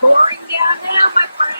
pouring down now, my friend.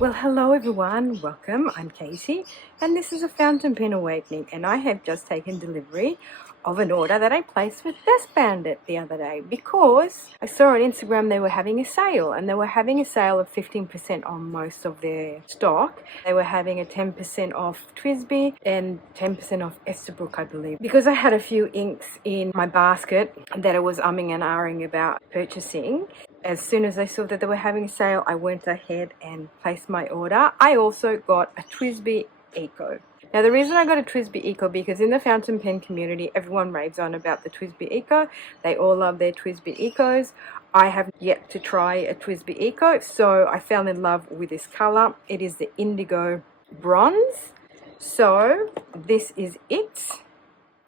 Well, hello everyone, welcome. I'm Katie and this is a fountain pen awakening, and I have just taken delivery of an order that I placed with Desk Bandit the other day because I saw on Instagram they were having a sale, and they were having a sale of 15% on most of their stock. They were having a 10% off TWSBI and 10% off Esterbrook, I believe. Because I had a few inks in my basket that I was umming and ahhing about purchasing, as soon as I saw that they were having a sale, I went ahead and placed my order. I also got a TWSBI ECO. Now, the reason I got a TWSBI ECO, because in the fountain pen community, everyone raves on about the TWSBI ECO. They all love their TWSBI ECOs. I have yet to try a TWSBI ECO, so I fell in love with this color. It is the indigo bronze. So this is it.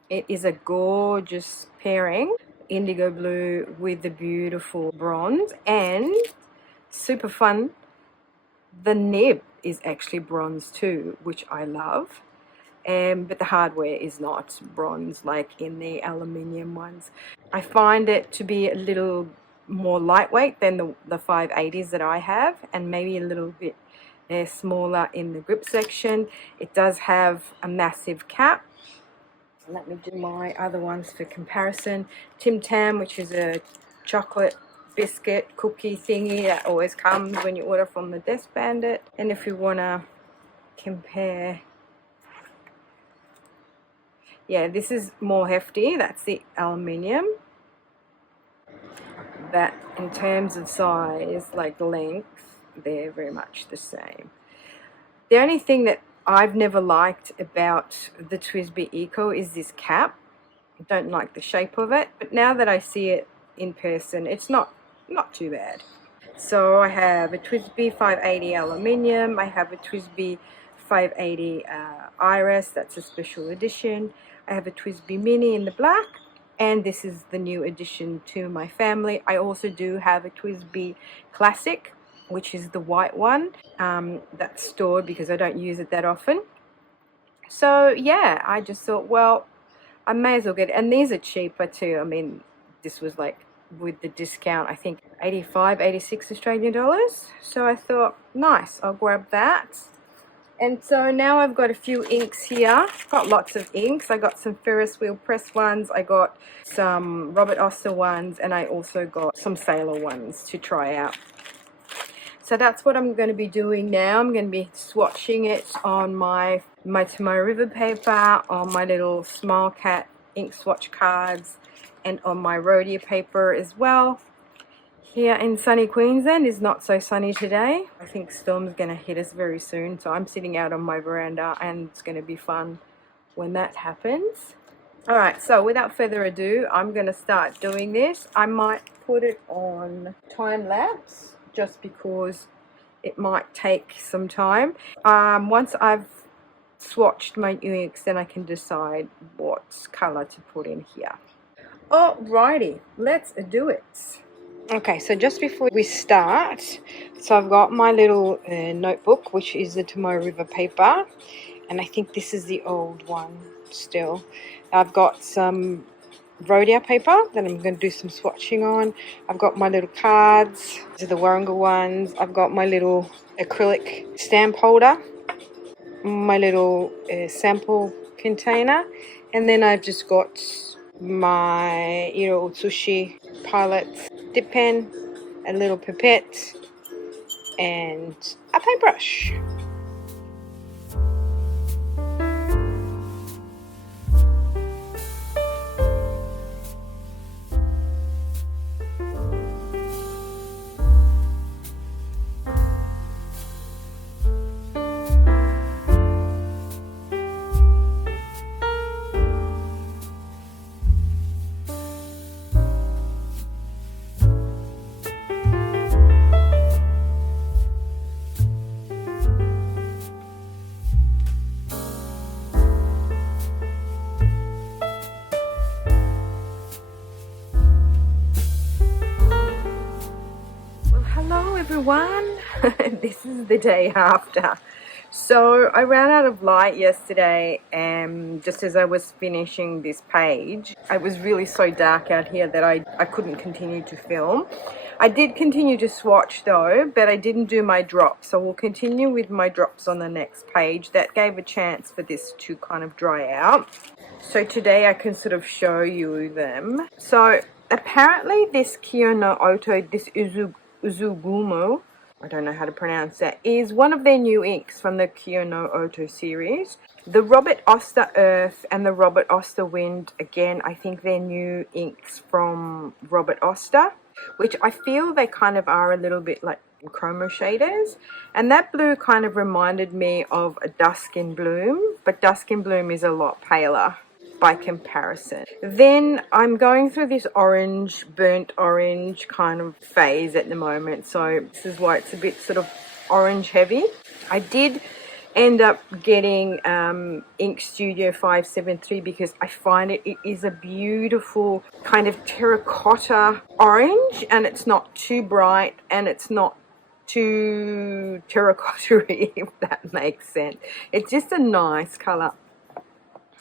It is a gorgeous pairing. Indigo blue with the beautiful bronze, and super fun, the nib is actually bronze too, which I love. But the hardware is not bronze like in the aluminium ones. I find it to be a little more lightweight than the 580s that I have, and maybe a little bit smaller in the grip section. It does have a massive cap. Let me do my other ones for comparison. Tim Tam, which is a chocolate biscuit cookie thingy that always comes when you order from the Desk Bandit. And if you want to compare, yeah, this is more hefty. That's the aluminium. But in terms of size, like length, they're very much the same. The only thing that I've never liked about the TWSBI ECO is this cap. I don't like the shape of it, but now that I see it in person, it's not too bad. So I have a TWSBI 580 aluminium. I have a TWSBI 580 Iris, that's a special edition. I have a TWSBI Mini in the black, and this is the new addition to my family. I also do have a TWSBI Classic, which is the white one that's stored because I don't use it that often. So yeah, I just thought, well, I may as well get it. And these are cheaper too. I mean, this was like with the discount, I think 85, 86 Australian dollars. So I thought, nice, I'll grab that. And so now I've got a few inks here. I've got lots of inks. I got some Ferris wheel press ones. I got some Robert Oster ones, and I also got some Sailor ones to try out. So that's what I'm going to be doing now. I'm going to be swatching it on my Tomoe River paper, on my little Smile Cat ink swatch cards, and on my Rhodia paper as well. Here in sunny Queensland is not so sunny today. I think storm's going to hit us very soon, so I'm sitting out on my veranda and it's going to be fun when that happens. Alright, so without further ado, I'm going to start doing this. I might put it on time lapse just because it might take some time. Once I've swatched my inks, then I can decide what colour to put in here. Alrighty, let's do it. Okay, so just before we start, so I've got my little notebook, which is the Tomoe River paper, and I think this is the old one still. I've got some Rhodia paper that I'm going to do some swatching on. I've got my little cards, these are the Warringah ones. I've got my little acrylic stamp holder, my little sample container, and then I've just got my Iro Utsushi Pilot dip pen, a little pipette, and a paintbrush. everyone. This is the day after. So I ran out of light yesterday, and just as I was finishing this page, it was really so dark out here that I couldn't continue to film. I did continue to swatch though, but I didn't do my drops, so we'll continue with my drops on the next page. That gave a chance for this to kind of dry out. So today I can sort of show you them. So apparently this Kyono-Oto, this Usugumo, I don't know how to pronounce that, is one of their new inks from the Kyono-Oto series. The Robert Oster Earth and the Robert Oster Wind, again, I think they're new inks from Robert Oster, which I feel they kind of are a little bit like chromo shaders. And that blue kind of reminded me of a Dusk in Bloom, but Dusk in Bloom is a lot paler by comparison. Then I'm going through this orange, burnt orange kind of phase at the moment, so this is why it's a bit sort of orange heavy. I did end up getting Ink Studio 573 because I find it is a beautiful kind of terracotta orange, and it's not too bright and it's not too terracotta-y, if that makes sense. It's just a nice colour.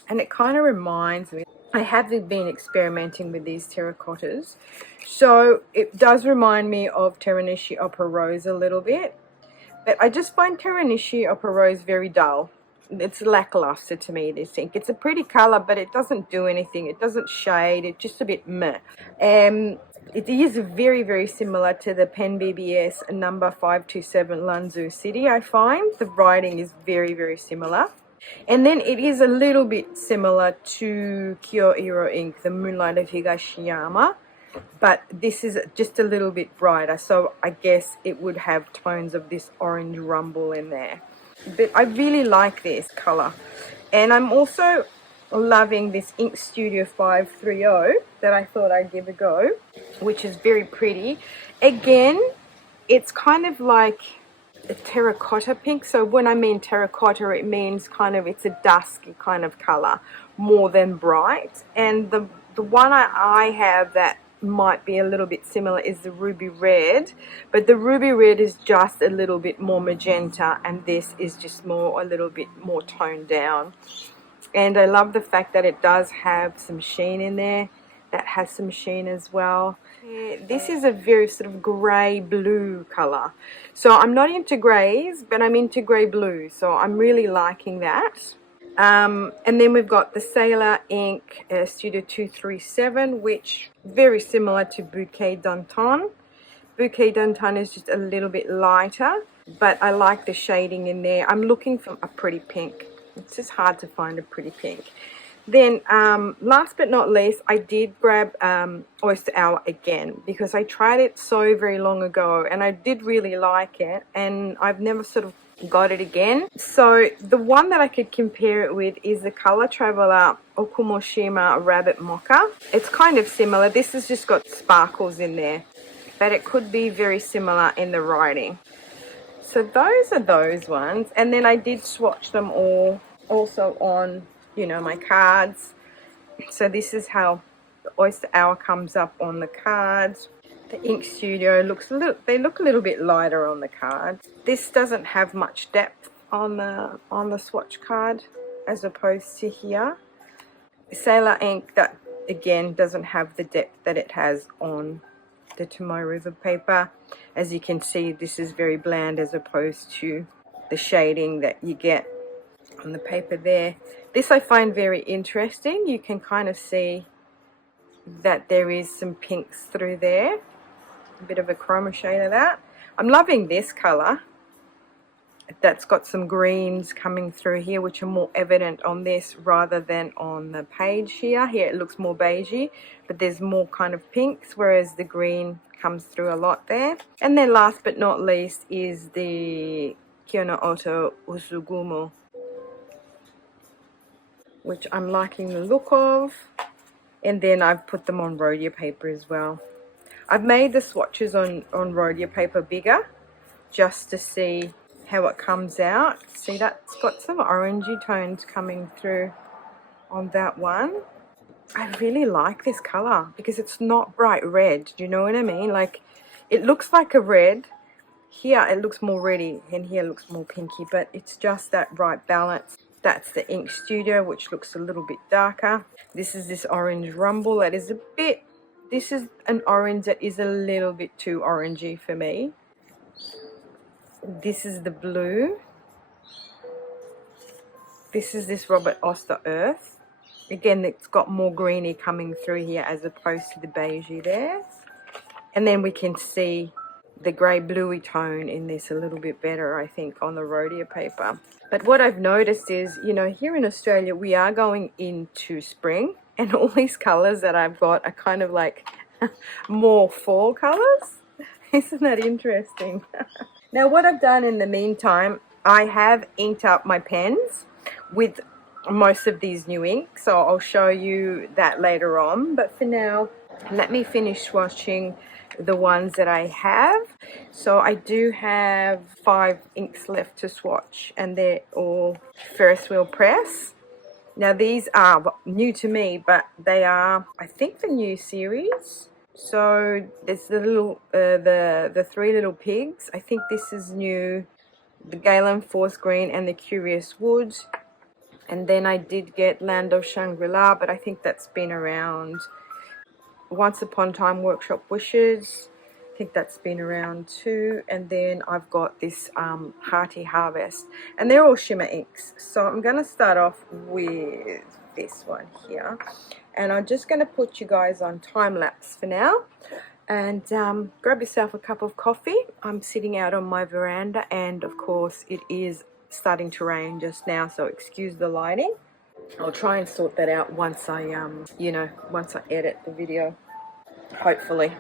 And it kind of reminds me, I have been experimenting with these terracottas. So it does remind me of Teranishi Opera Rose a little bit. But I just find Teranishi Opera Rose very dull. It's lackluster to me, this ink. It's a pretty colour, but it doesn't do anything. It doesn't shade. It's just a bit meh. It is very, very similar to the Pen BBS number 527 Lanzhou City, I find. The writing is very, very similar. And then it is a little bit similar to Kokeiro ink, the Moonlight of Higashiyama, but this is just a little bit brighter, so I guess it would have tones of this orange rumble in there. But I really like this colour. And I'm also loving this Ink Studio 530 that I thought I'd give a go, which is very pretty. Again, it's kind of like a terracotta pink. So when I mean terracotta, it means kind of, it's a dusky kind of color more than bright. And the one I have that might be a little bit similar is the ruby red, but the ruby red is just a little bit more magenta, and this is just more, a little bit more toned down. And I love the fact that it does have some sheen in there. That has some sheen as well. This is a very sort of grey blue colour. So I'm not into greys, but I'm into grey blue. So I'm really liking that. And then we've got the Sailor Ink Studio 237, which very similar to Bouquet d'Automne. Bouquet d'Automne is just a little bit lighter, but I like the shading in there. I'm looking for a pretty pink. It's just hard to find a pretty pink. Then last but not least, I did grab Oyster Hour again because I tried it so very long ago and I did really like it, and I've never sort of got it again. So the one that I could compare it with is the Color Traveler Okumoshima Rabbit Mocha. It's kind of similar. This has just got sparkles in there, but it could be very similar in the writing. So those are those ones. And then I did swatch them all also on, you know, my cards. So this is how the Oyster Hour comes up on the cards. The Ink Studio looks they look a little bit lighter on the cards. This doesn't have much depth on the swatch card as opposed to here. Sailor Ink, that again doesn't have the depth that it has on the Tomoe River paper. As you can see, this is very bland as opposed to the shading that you get on the paper there. This I find very interesting. You can kind of see that there is some pinks through there. A bit of a chroma shade of that. I'm loving this colour. That's got some greens coming through here, which are more evident on this rather than on the page here. Here it looks more beigey, but there's more kind of pinks, whereas the green comes through a lot there. And then last but not least is the Kyono-Oto Usugumo, which I'm liking the look of. And then I've put them on rhodia paper as well. I've made the swatches on rhodia paper bigger just to see how it comes out. See, that's got some orangey tones coming through on that one. I really like this colour because it's not bright red. Do you know what I mean? Like, it looks like a red, here it looks more reddy and here it looks more pinky, but it's just that right balance. That's the Ink Studio, which looks a little bit darker. This is this orange rumble that is a bit, this is an orange that is a little bit too orangey for me. This is the blue. This is this Robert Oster Earth. Again, it's got more greeny coming through here as opposed to the beigey there. And then we can see the grey bluey tone in this a little bit better, I think, on the Rhodia paper. But what I've noticed is, you know, here in Australia, we are going into spring, and all these colours that I've got are kind of like more fall colours. Isn't that interesting? Now, what I've done in the meantime, I have inked up my pens with most of these new inks, so I'll show you that later on. But for now, let me finish swatching the ones that I have. So I do have 5 inks left to swatch, and they're all Ferris wheel press. Now these are new to me, but they are, I think, the new series. So there's the little the 3 little pigs. I think this is new, the Galenforce green and the Curious Woods. And then I did get Land of Shangri-La, but I think that's been around. Once Upon a Time Workshop Wishes, I think that's been around too. And then I've got this Hearty Harvest, and they're all shimmer inks. So I'm going to start off with this one here, and I'm just going to put you guys on time lapse for now. And grab yourself a cup of coffee. I'm sitting out on my veranda, and of course it is starting to rain just now, so excuse the lighting. I'll try and sort that out once I you know, once I edit the video, hopefully.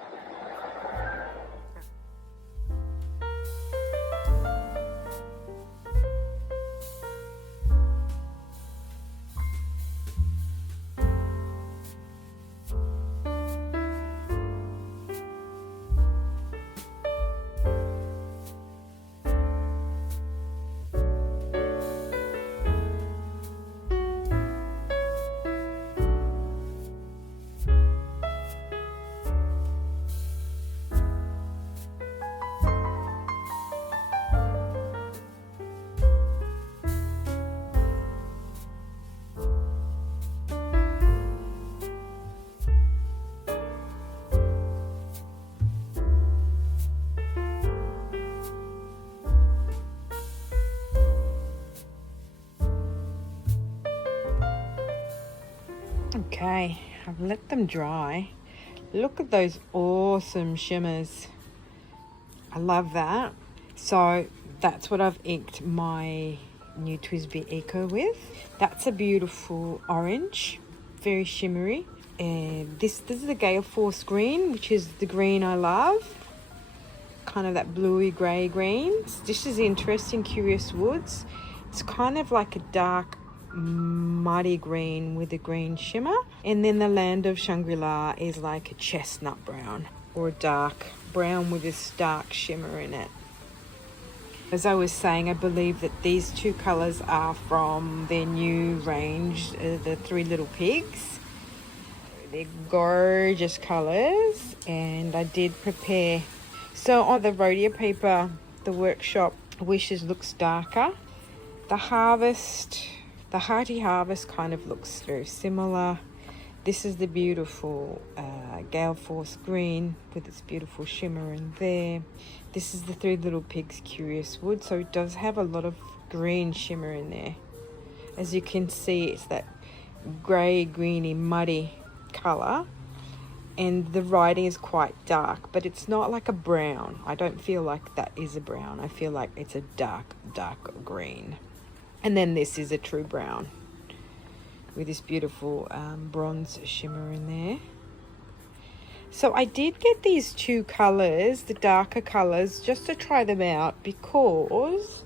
Okay, I've let them dry. Look at those awesome shimmers. I love that. So that's what I've inked my new TWSBI ECO with. That's a beautiful orange, very shimmery. And this is the Galenforce green, which is the green I love. Kind of that bluey grey green. This is interesting, Curious Woods. It's kind of like a dark muddy green with a green shimmer. And then the Land of Shangri-La is like a chestnut brown, or a dark brown with this dark shimmer in it. As I was saying, I believe that these 2 colours are from their new range, the 3 Little Pigs. They're gorgeous colours, and I did prepare. So on the Rhodia paper, the Workshop Wishes looks darker. The Hearty Harvest kind of looks very similar. This is the beautiful Galenforce green with its beautiful shimmer in there. This is the 3 Little Pigs Curious Wood, so it does have a lot of green shimmer in there. As you can see, it's that grey, greeny, muddy colour, and the writing is quite dark, but it's not like a brown. I don't feel like that is a brown. I feel like it's a dark green. And then this is a true brown with this beautiful bronze shimmer in there. So I did get these 2 colours, the darker colours, just to try them out because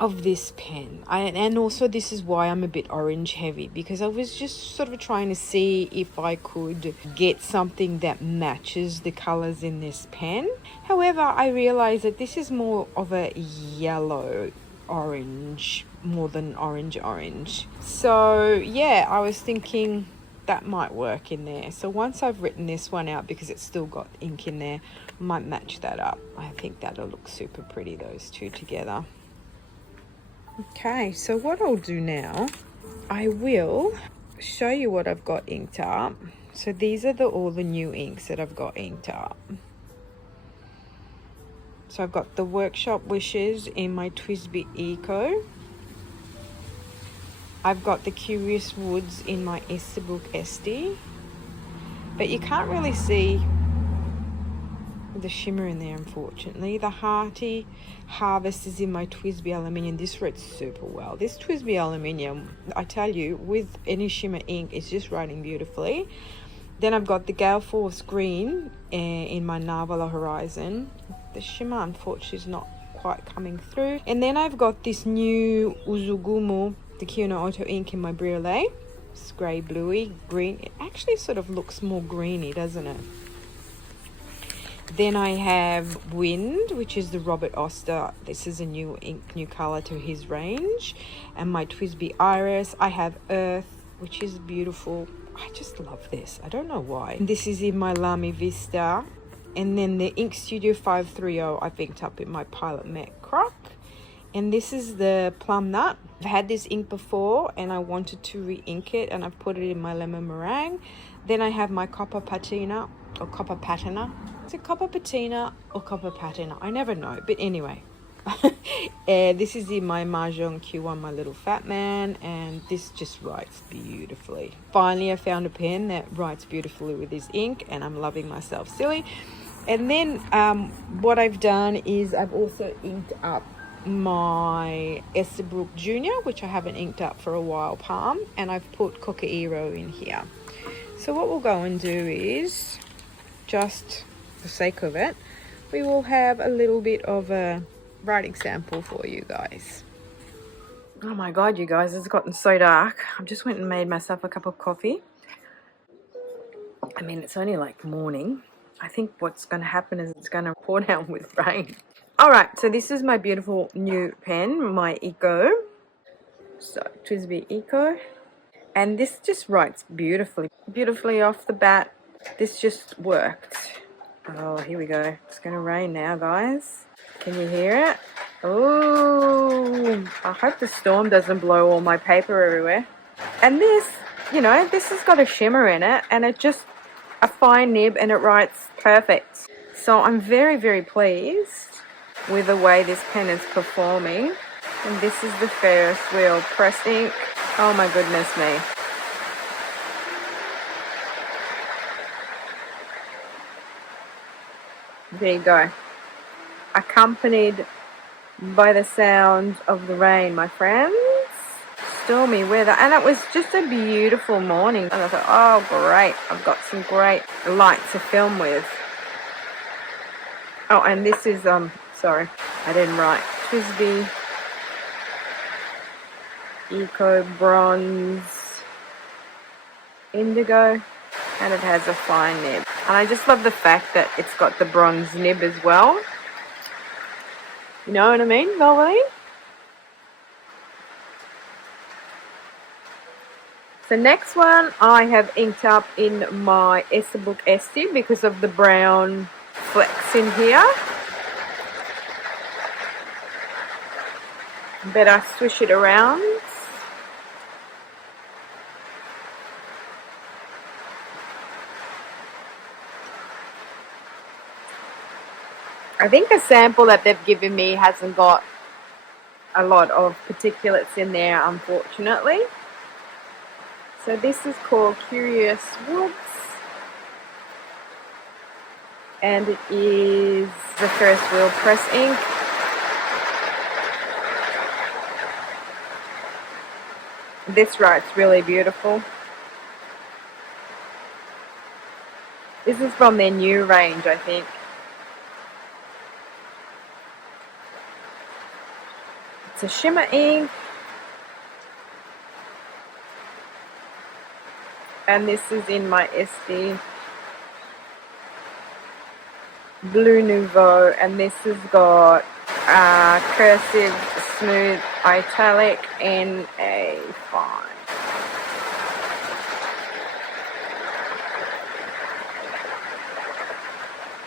of this pen. And also this is why I'm a bit orange heavy, because I was just sort of trying to see if I could get something that matches the colours in this pen. However, I realised that this is more of a yellow orange more than orange. So yeah, I was thinking that might work in there. So once I've written this one out, because it's still got ink in there, I might match that up. I think that'll look super pretty, those two together. Okay, so what I'll do now, I will show you what I've got inked up. So these are all the new inks that I've got inked up. So I've got the Workshop Wishes in my TWSBI ECO. I've got the Curious Woods in my Esterbrook Estie. But you can't really see the shimmer in there, unfortunately. The Hearty Harvest is in my TWSBI Aluminium. This writes super well. This TWSBI Aluminium, I tell you, with any shimmer ink, it's just writing beautifully. Then I've got the Galenforce Green in my Nahvalur Horizon. The shimmer, unfortunately, is not quite coming through. And then I've got this new Usugumo, the Q1 Auto ink in my Briolette. It's grey, bluey, green. It actually sort of looks more greeny, doesn't it? Then I have Wind, which is the Robert Oster. This is a new ink, new colour to his range. And my TWSBI Iris. I have Earth, which is beautiful. I just love this. I don't know why. This is in my Lamy Vista. And then the Ink Studio 530 I've inked up in my Pilot Met Croc. And this is the Plum Nut. I've had this ink before and I wanted to re-ink it, and I've put it in my Lemon Meringue. Then I have my Copper Patina, or Copper Patina. Is it Copper Patina or Copper Patina? I never know, but anyway. This is in my Majohn Q1, my little fat man, and this just writes beautifully. Finally, I found a pen that writes beautifully with this ink, and I'm loving myself silly. And then what I've done is I've also inked up my Esterbrook Junior, which I haven't inked up for a while, Palm, and I've put Kokeiro in here. So what we'll go and do is, just for the sake of it, we will have a little bit of a writing sample for you guys. Oh my god, you guys, it's gotten so dark. I just went and made myself a cup of coffee. I mean, it's only like morning. I think what's going to happen is it's going to pour down with rain. Alright, so this is my beautiful new pen, my Eco. So, TWSBI ECO. And this just writes beautifully. Beautifully off the bat. This just worked. Oh, here we go. It's going to rain now, guys. Can you hear it? Oh, I hope the storm doesn't blow all my paper everywhere. And this, you know, this has got a shimmer in it, and it just, a fine nib, and it writes perfect. So I'm very, very pleased with the way this pen is performing. And this is the Ferris wheel pressed ink. Oh my goodness me. There you go. Accompanied by the sound of the rain, my friends. Stormy weather, and it was just a beautiful morning. And I thought, oh great, I've got some great light to film with. Oh, and this is sorry, I didn't write. TWSBI Eco Bronze Indigo, and it has a fine nib. And I just love the fact that it's got the bronze nib as well. You know what I mean, Valvoline? The next one I have inked up in my Esterbrook Estie because of the brown flecks in here. Better swish it around. I think the sample that they've given me hasn't got a lot of particulates in there, unfortunately. So this is called Curious Woods, and it is the Ferris wheel press ink. This writes really beautiful. This is from their new range, I think. It's a shimmer ink. And this is in my Estie Blue Nouveau, and this has got cursive, smooth, italic, and a fine.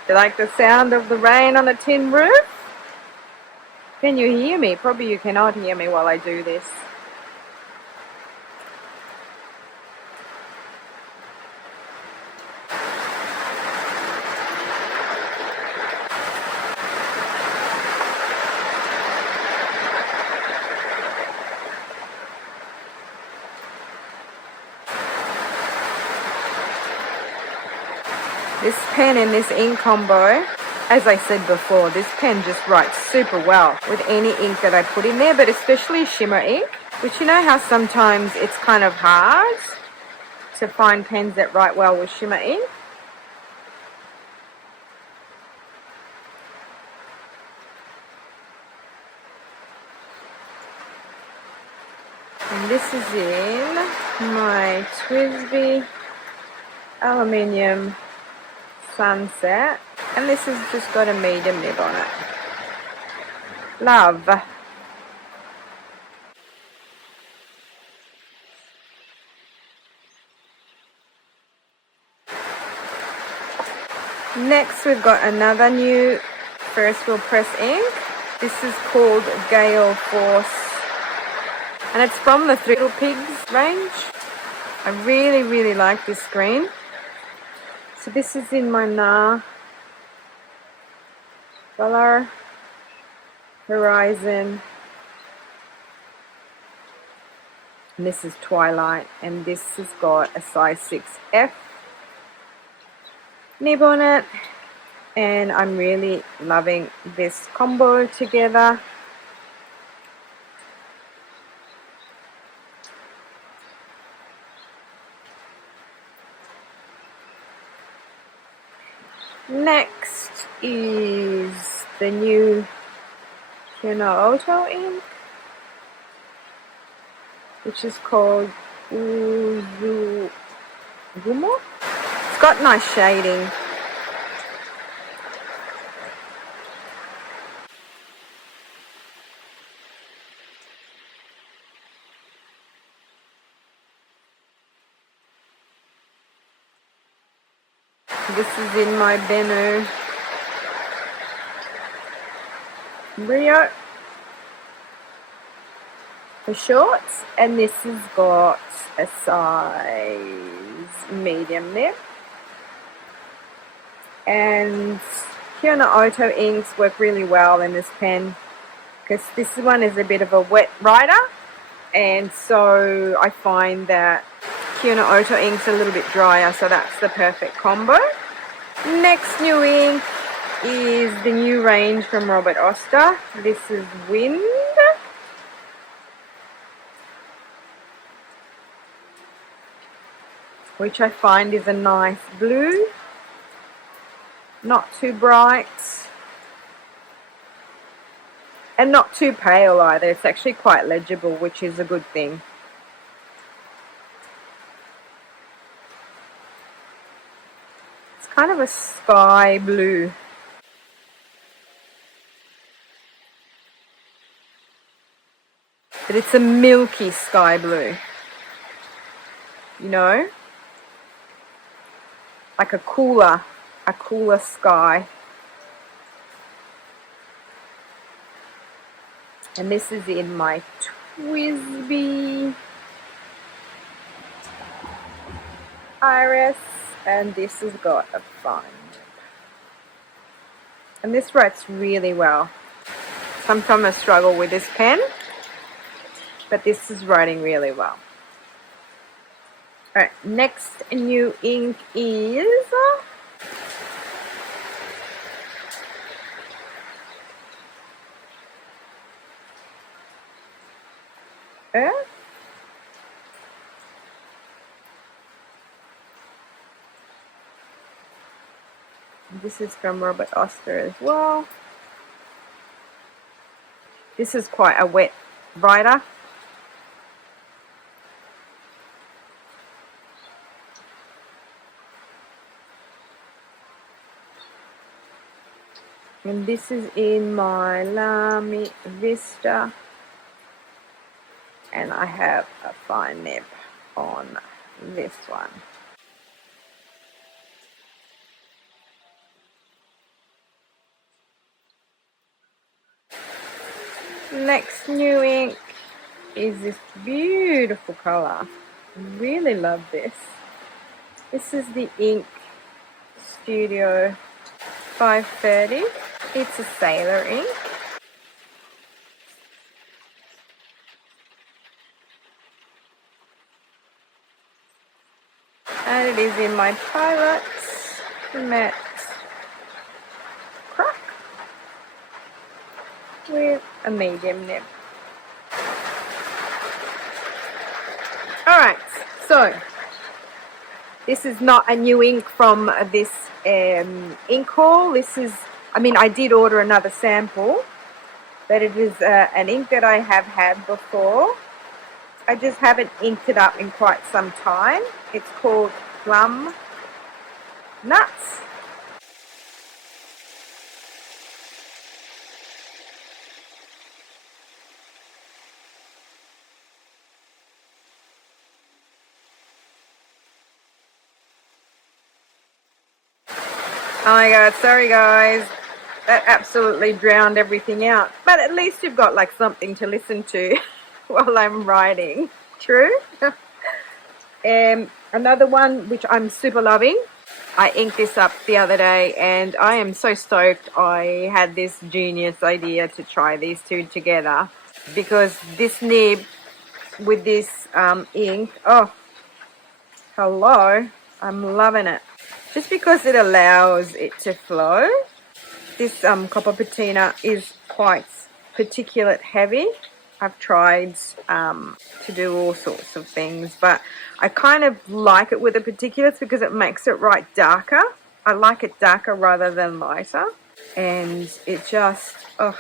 You like the sound of the rain on a tin roof? Can you hear me? Probably you cannot hear me while I do this. This pen and this ink combo, as I said before, this pen just writes super well with any ink that I put in there, but especially shimmer ink, which you know how sometimes it's kind of hard to find pens that write well with shimmer ink. And this is in my TWSBI aluminium Sunset, and this has just got a medium nib on it. Love. Next we've got another new first wheel press ink. This is called Galenforce, and it's from the Three Little Pigs range. I really like this green. So this is in my Nahvalur, Horizon, and this is Twilight, and this has got a size 6F nib on it, and I'm really loving this combo together. Next is the new Nouveau ink, which is called Usugumo. It's got nice shading. This is in my Benu Briolette for shorts, and this has got a size medium nib. And Nouveau inks work really well in this pen because this one is a bit of a wet writer, and so I find that Nouveau ink's a little bit drier, so that's the perfect combo. Next new ink is the new range from Robert Oster. This is Wind, which I find is a nice blue, not too bright and not too pale either. It's actually quite legible, which is a good thing. It's kind of a sky blue. But it's a milky sky blue, you know, like a cooler sky. And this is in my TWSBI Iris, and this has got a fine nib. And this writes really well. Sometimes I struggle with this pen, but this is writing really well. Alright, next new ink is Earth. This is from Robert Oster as well. This is quite a wet writer. And this is in my Lamy Vista, and I have a fine nib on this one. Next new ink is this beautiful color. Really love this. This is the Ink Studio 530. It's a Sailor ink. And it is in my Twilight matte Croc with a medium nib. Alright, so this is not a new ink from this ink haul. This is, I mean, I did order another sample, but it is an ink that I have had before. I just haven't inked it up in quite some time. It's called Plumb Nuts. Oh my god, sorry guys. That absolutely drowned everything out. But at least you've got like something to listen to while I'm writing. True? Another one which I'm super loving. I inked this up the other day and I am so stoked I had this genius idea to try these two together, because this nib with this ink, oh, hello, I'm loving it. Just because it allows it to flow. This Copper Patina is quite particulate heavy. I've tried to do all sorts of things, but I kind of like it with the particulates because it makes it right darker. I like it darker rather than lighter, and it just, oh,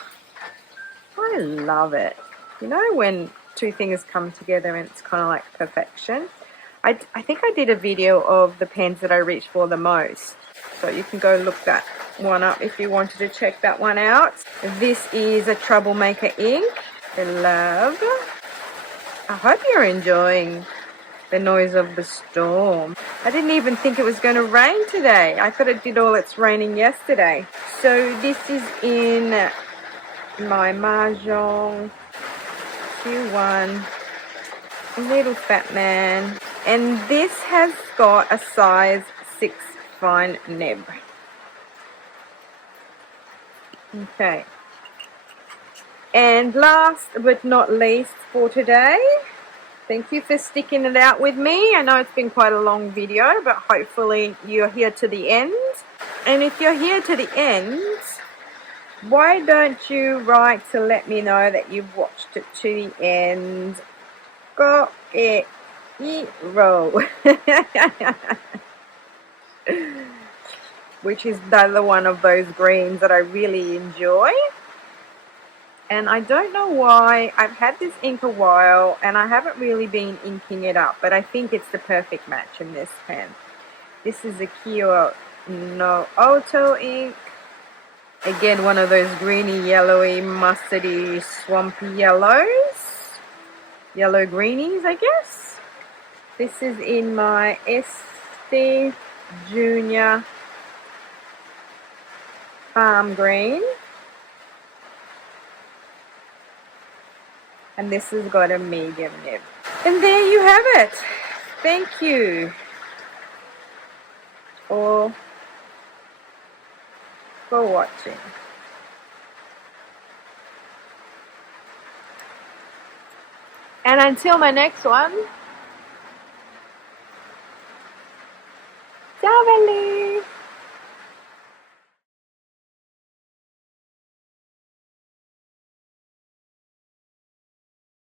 I love it. You know when two things come together and it's kind of like perfection. I think I did a video of the pens that I reach for the most, so you can go look that one up if you wanted to check that one out. This is a Troublemaker ink. I love. I hope you're enjoying the noise of the storm. I didn't even think it was going to rain today. I thought it did all its raining yesterday. So this is in my Majohn Q1 Little Fat Man. And this has got a size 6 fine nib. Okay. And last but not least for today, thank you for sticking it out with me. I know it's been quite a long video, but hopefully you're here to the end. And if you're here to the end, why don't you write to let me know that you've watched it to the end? Kokeiro. Which is another one of those greens that I really enjoy. And I don't know why. I've had this ink a while and I haven't really been inking it up, but I think it's the perfect match in this pen. This is a Kyo no Auto ink. Again, one of those greeny, yellowy, mustardy, swampy yellows. Yellow greenies, I guess. This is in my Estie Junior Palm Green. And this has got a medium nib. And there you have it. Thank you all for watching. And until my next one, ciao belli!